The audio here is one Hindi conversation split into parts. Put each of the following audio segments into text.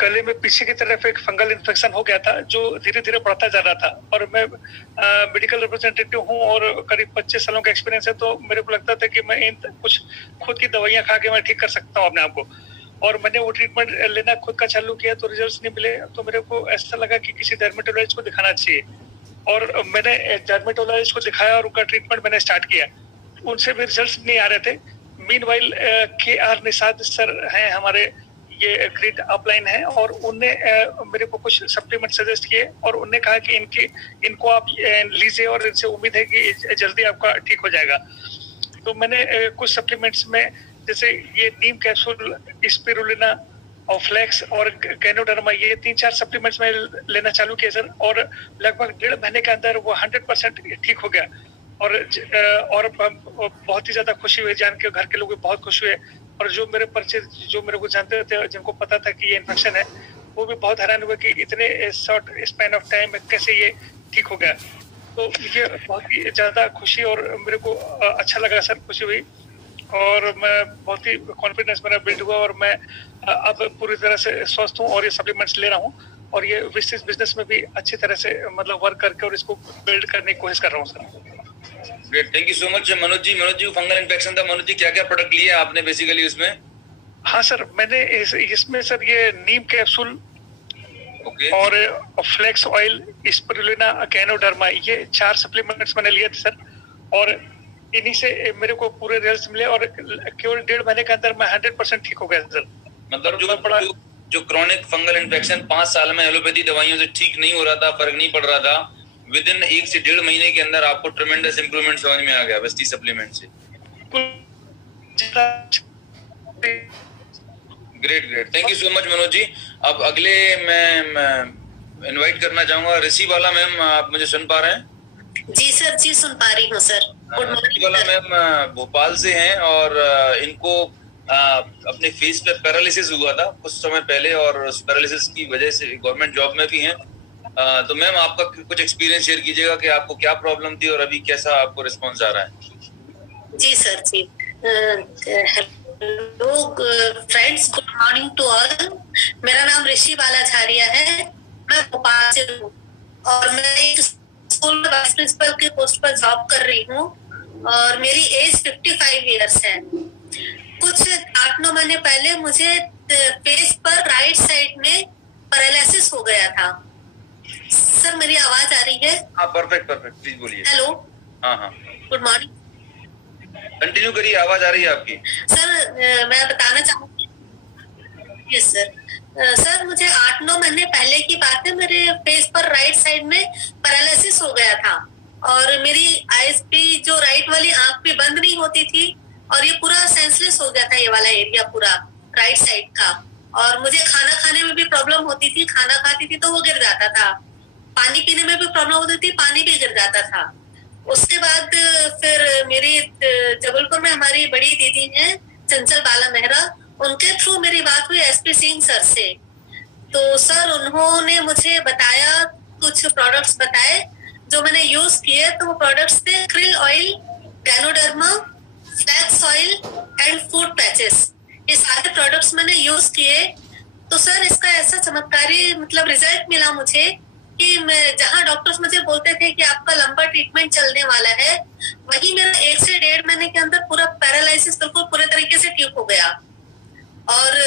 गले में पीछे की तरफ एक फंगल इन्फेक्शन हो गया था जो धीरे धीरे बढ़ता जा रहा था। और मैं मेडिकल रिप्रेजेंटेटिव हूँ और करीब 25 सालों का एक्सपीरियंस है, तो मेरे को लगता था कि मैं इन कुछ खुद की दवाइयाँ खा के मैं ठीक कर सकता हूँ अपने आप को। और मैंने वो ट्रीटमेंट लेना खुद का चालू किया तो रिजल्ट्स नहीं मिले, तो मेरे को ऐसा लगा कि किसी डर्मेटोलॉजिस्ट को दिखाना चाहिए। और मैंने डर्मेटोलॉजिस्ट को दिखाया और उनका ट्रीटमेंट मैंने स्टार्ट किया। उनसे भी रिजल्ट्स नहीं आ रहे थे। मीनवाइल KR निषाद सर हैं हमारे, ये ग्रेट अपलाइन है, और उनने मेरे को कुछ सप्लीमेंट सजेस्ट किए और उनने कहा कि इनको आप लीजिए और इनसे उम्मीद है कि जल्दी आपका ठीक हो जाएगा। तो मैंने कुछ सप्लीमेंट्स में जैसे ये नीम कैप्सूल, स्पिरुलिना और फ्लेक्स और गैनोडर्मा, ये 3-4 सप्लीमेंट्स में लेना चालू किया सर। और लगभग 1.5 महीने के अंदर वो 100% ठीक हो गया। और बहुत ही ज्यादा खुशी हुई जान के, घर के लोग भी बहुत खुश हुए। और जो मेरे परिचय, जो मेरे को जानते थे, जिनको पता था कि ये इन्फेक्शन है, वो भी बहुत हैरान हुए कि इतने शॉर्ट स्पैन ऑफ टाइम में कैसे ये ठीक हो गया। तो मुझे बहुत ही ज्यादा खुशी और मेरे को अच्छा लगा सर, खुशी हुई। और मैं बहुत ही कॉन्फिडेंस मेरा बिल्ड हुआ और मैं अब पूरी तरह से स्वस्थ हूँ और ये सप्लीमेंट्स ले रहा हूँ। और ये बिजनेस में भी अच्छी तरह से मतलब वर्क करके और इसको बिल्ड करने की कोशिश कर रहा हूँ sir. Great, thank you so much Manoj ji. Fungal infection था मनोज जी, क्या क्या प्रोडक्ट लिए आपने बेसिकली उसमें? हाँ सर, मैंने इसमें सर ये नीम कैप्सूल और फ्लेक्स ऑयल, स्पिरुलिना, गैनोडर्मा, ये 4 सप्लीमेंट्स मैंने लिए थे सर। और इन्हीं से मेरे को पूरे रिजल्ट्स मिले और केवल 1.5 महीने के अंदर मैं 100% ठीक हो गया सर। मतलब जो क्रॉनिक फंगल इन्फेक्शन 5 साल में एलोपैथी दवाइयों से ठीक नहीं हो रहा था, फर्क नहीं पड़ रहा था, विद इन 1 से 1.5 महीने के अंदर आपको ट्रेमेंडस इंप्रूवमेंट समझ में आ गया वेस्टी सप्लीमेंट से। Great, thank you so much Manoj ji. अब अगले मैं इनवाइट करना चाहूंगा ऋषि वाला मैम, आप मुझे सुन पा रहे हैं? जी सर, जी सुन पा रही हूँ सर। Good morning. वाला मैम भोपाल से हैं और इनको अपने फेस पे पैरालिसिस हुआ था कुछ समय पहले और उस पैरालिसिस की वजह से गवर्नमेंट जॉब में भी हैं। तो मैम आपका कुछ एक्सपीरियंस शेयर कीजिएगा कि आपको क्या प्रॉब्लम थी और अभी कैसा आपको रिस्पॉन्स आ रहा है? जी सर, जी hello friends, good morning to all. मेरा नाम ऋषि बालाचार्य है, मैं भोपाल से हूँ और मैं एक स्कूल में वाइस प्रिंसिपल के पोस्ट पर जॉब कर रही हूँ और मेरी एज 55 इयर्स है। कुछ 8-9 महीने पहले मुझे फेस पर राइट साइड में पैरालिसिस हो गया था। सर मेरी आवाज आ रही है? हाँ, परफेक्ट, प्लीज बोलिए। हेलो। हाँ, गुड मॉर्निंग। कंटिन्यू करिए, आवाज आ रही है आपकी। सर मैं बताना चाहूंगी। Yes sir. सर मुझे 8-9 महीने पहले की बात है, मेरे फेस पर राइट साइड में पैरालिसिस हो गया था और मेरी आईज भी, जो राइट वाली आंख भी बंद नहीं होती थी और ये पूरा सेंसलेस हो गया था, ये वाला एरिया पूरा राइट साइड का। और मुझे खाना खाने में भी प्रॉब्लम होती थी, खाना खाती थी तो वो गिर जाता था, पानी पीने में भी प्रॉब्लम होती थी, पानी भी गिर जाता था। उसके बाद फिर मेरी जबलपुर में हमारी बड़ी दीदी है चंचल बाला मेहरा, उनके थ्रू मेरी बात हुई SP सिंह सर से। तो सर उन्होंने मुझे बताया, कुछ प्रोडक्ट्स बताए जो मैंने यूज किए। तो वो प्रोडक्ट्स थे krill oil, ganoderma, flax oil and food patches. ये सारे प्रोडक्ट्स मैंने यूज किए। तो सर इसका ऐसा चमत्कारी मतलब रिजल्ट मिला मुझे कि मैं जहाँ डॉक्टर्स मुझे बोलते थे कि आपका लंबा ट्रीटमेंट चलने वाला है, वही मेरा 1 से 1.5 महीने के अंदर पूरा पैरालिसिस बिल्कुल पूरे तरीके से ठीक हो गया। और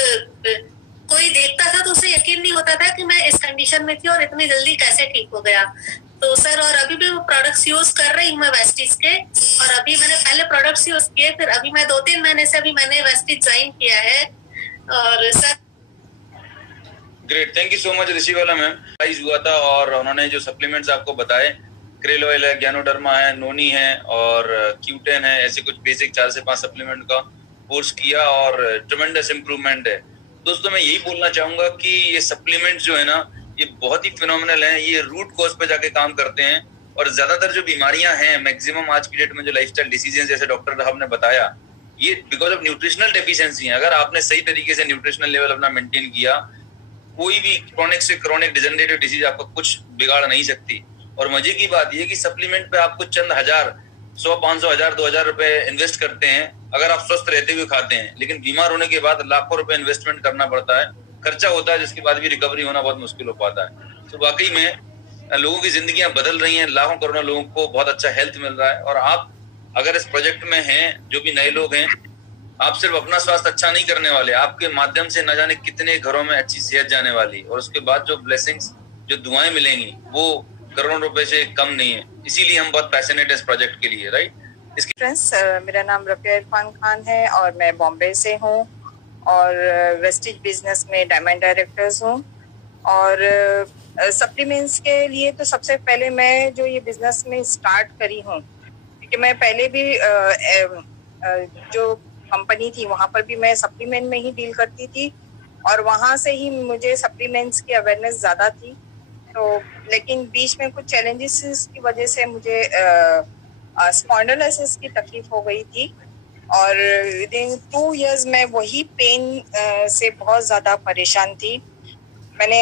कोई देखता था तो उसे यकीन नहीं होता था कि मैं इस कंडीशन में थी और इतनी जल्दी कैसे ठीक हो गया। तो सर और अभी भी वो प्रोडक्ट्स यूज कर रही हूँ मैं वेस्टीज के। और अभी मैंने पहले प्रोडक्ट्स यूज किए, फिर अभी मैं 2-3 महीने से अभी मैंने वेस्टीज ज्वाइन किया है। और sir great, thank you so much Rishi वाला मैम। प्राइस हुआ था और उन्होंने जो सप्लीमेंट्स आपको बताए, क्रेल ऑयल है, गैनोडर्मा है, नोनी है और Q10 है, ऐसे कुछ बेसिक 4 से 5 सप्लीमेंट का कोर्स किया और ट्रेमेंडस इंप्रूवमेंट है। दोस्तों मैं यही बोलना चाहूंगा कि ये सप्लीमेंट जो है ना, ये बहुत ही फिनोमिनल है, ये रूट कॉज पे जाके काम करते हैं। और ज्यादातर जो बीमारियां हैं मैक्सिमम आज की डेट में, जो लाइफस्टाइल डिसीजेस जैसे डॉक्टर साहब ने बताया, ये बिकॉज ऑफ न्यूट्रिशनल डेफिशिएंसी है। अगर आपने सही तरीके से न्यूट्रिशनल लेवल अपना मेंटेन किया, कोई भी क्रॉनिक से क्रॉनिक डिजेनरेटिव डिसीज आपका कुछ बिगाड़ नहीं सकती। और मजे की बात यह कि सप्लीमेंट पे आपको चंद हजार, 100, 500, 1000, 2000 रुपए इन्वेस्ट करते हैं अगर आप स्वस्थ रहते हुए खाते हैं, लेकिन बीमार होने के बाद लाखों रुपए इन्वेस्टमेंट करना पड़ता है खर्चा होता है जिसके बाद भी रिकवरी होना बहुत मुश्किल हो पाता है। तो वाकई में लोगों की जिंदगियां बदल रही हैं, लाखों करोड़ों लोगों को बहुत अच्छा हेल्थ मिल रहा है। और आप अगर इस प्रोजेक्ट में हैं, जो भी नए लोग हैं, आप सिर्फ अपना स्वास्थ्य अच्छा नहीं करने वाले, आपके माध्यम से न जाने कितने घरों में अच्छी सेहत जाने वाली, और उसके बाद जो ब्लेसिंग्स, जो दुआएं मिलेंगी वो करोड़ों रुपए से कम नहीं है। इसीलिए हम बहुत पैशनेट है इस प्रोजेक्ट के लिए, राइट? फ्रेंड्स, मेरा नाम रफिया इरफान खान है और मैं बॉम्बे से हूँ और वेस्टिज बिजनेस में डायमंड डायरेक्टर्स हूँ। और सप्लीमेंट्स के लिए तो सबसे पहले मैं जो ये बिजनेस में स्टार्ट करी हूँ, क्योंकि मैं पहले भी जो कंपनी थी वहाँ पर भी मैं सप्लीमेंट में ही डील करती थी और वहाँ से ही मुझे सप्लीमेंट्स की अवेयरनेस ज़्यादा थी। तो लेकिन बीच में कुछ चैलेंजेस की वजह से मुझे स्पॉन्डिलोसिस की तकलीफ हो गई थी और विदिन 2 years में वही पेन से बहुत ज़्यादा परेशान थी। मैंने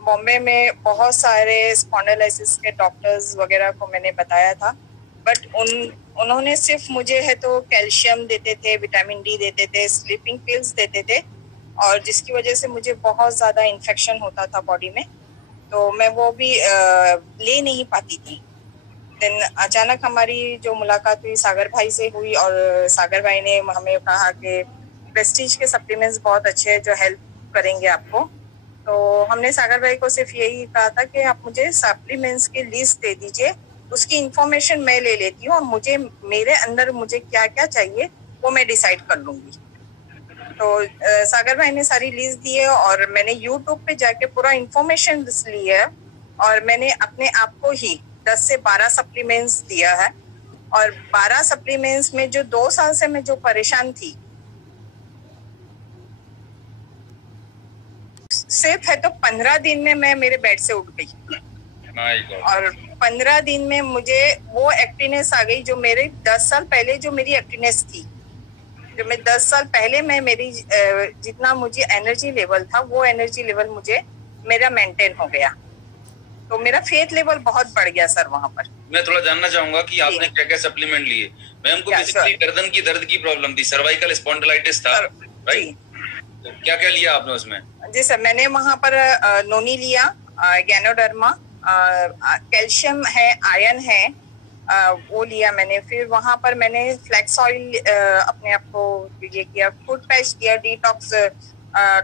बॉम्बे में बहुत सारे स्पॉन्डिलोसिस के डॉक्टर्स वगैरह को मैंने बताया था, बट उन्होंने सिर्फ मुझे है तो कैल्शियम देते थे, विटामिन डी देते थे, स्लीपिंग पिल्स देते थे, और जिसकी वजह से मुझे बहुत ज़्यादा इन्फेक्शन होता था बॉडी में, तो मैं वो भी ले नहीं पाती थी। देन अचानक हमारी जो मुलाकात हुई सागर भाई से हुई और सागर भाई ने हमें कहा कि प्रेस्टीज के सप्लीमेंट्स बहुत अच्छे हैं जो हेल्प करेंगे आपको। तो हमने सागर भाई को सिर्फ यही कहा था कि आप मुझे सप्लीमेंट्स की लिस्ट दे दीजिए, उसकी इंफॉर्मेशन मैं ले लेती हूँ और मुझे मेरे अंदर मुझे क्या क्या चाहिए वो मैं डिसाइड कर लूँगी। तो सागर भाई ने सारी लिस्ट दी है और मैंने यूट्यूब पे जाके पूरा इंफॉर्मेशन ली है और मैंने अपने आप को ही 10 से 12 सप्लीमेंट्स दिया है। और 12 सप्लीमेंट्स में जो 2 साल से मैं जो परेशान थी, सिर्फ है तो 15 दिन में मैं मेरे बेड से उठ गई और 15 दिन में मुझे वो एक्टिवनेस आ गई जो मेरे 10 साल पहले जो मेरी एक्टिवनेस थी, जो मैं 10 साल पहले में मेरी जितना मुझे एनर्जी लेवल था वो एनर्जी लेवल मुझे मेरा मेंटेन हो गया। तो मेरा फेथ लेवल बहुत बढ़ गया सर वहाँ पर। मैं थोड़ा जानना चाहूंगा कि आपने क्या क्या सप्लीमेंट लिए। मैम को बेसिकली गर्दन की दर्द की प्रॉब्लम थी, सर्वाइकल स्पॉन्डिलाइटिस था, राइट? तो क्या क्या लिया आपने उसमें? जी सर, मैंने वहाँ पर नोनी लिया, गैनोडर्मा, कैल्शियम है, आयरन है, वो लिया मैंने। फिर वहाँ पर मैंने फ्लैक्स ऑयल अपने आप को ये किया, फूड पैच किया, डिटॉक्स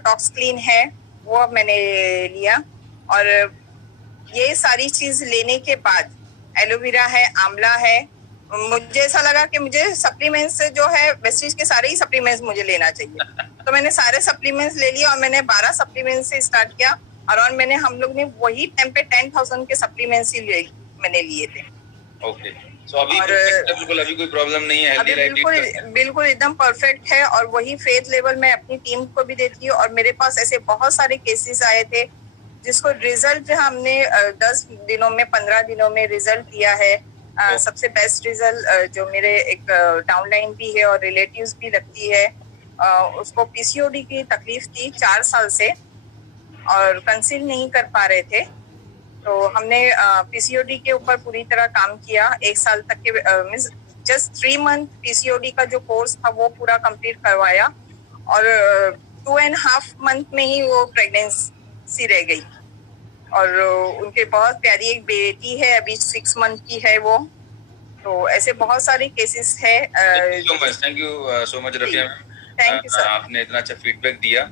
टॉक्स क्लीन है वो मैंने लिया। और ये सारी चीज लेने के बाद एलोवेरा है, आंवला है, मुझे ऐसा लगा कि मुझे सप्लीमेंट्स से जो है वेस्टीज के सारे ही सप्लीमेंट्स मुझे लेना चाहिए। तो मैंने सारे सप्लीमेंट्स ले लिए और मैंने 12 सप्लीमेंट्स से स्टार्ट किया और मैंने हम लोग ने वही टाइम पे 10,000 के सप्लीमेंट्स ही मैंने लिए थे। ओके, सो अभी बिल्कुल अभी कोई प्रॉब्लम नहीं है, हेल्दी लाइफ बिल्कुल एकदम परफेक्ट है। और वही फेथ लेवल मैं अपनी टीम को भी देती हूँ और मेरे पास ऐसे बहुत सारे केसेस आए थे जिसको रिजल्ट हमने 10 दिनों में 15 दिनों में रिजल्ट दिया है। सबसे बेस्ट रिजल्ट जो मेरे एक डाउनलाइन भी है और रिलेटिव्स भी लगती है, उसको पीसीओडी की तकलीफ थी 4 साल से और कंसील नहीं कर पा रहे थे। तो हमने पीसीओडी के ऊपर पूरी तरह काम किया। 1 साल तक के मींस जस्ट 3 मंथ पीसीओडी का जो कोर्स था वो पूरा कंप्लीट करवाया और 2.5 मंथ में ही वो प्रेगनेंसी रह गई। और उनके बहुत प्यारी एक बेटी है, अभी 6 मंथ की है वो। तो ऐसे बहुत सारे केसेस है। Thank you so much Rafia ma'am, thank you sir, आपने इतना अच्छा फीडबैक दिया।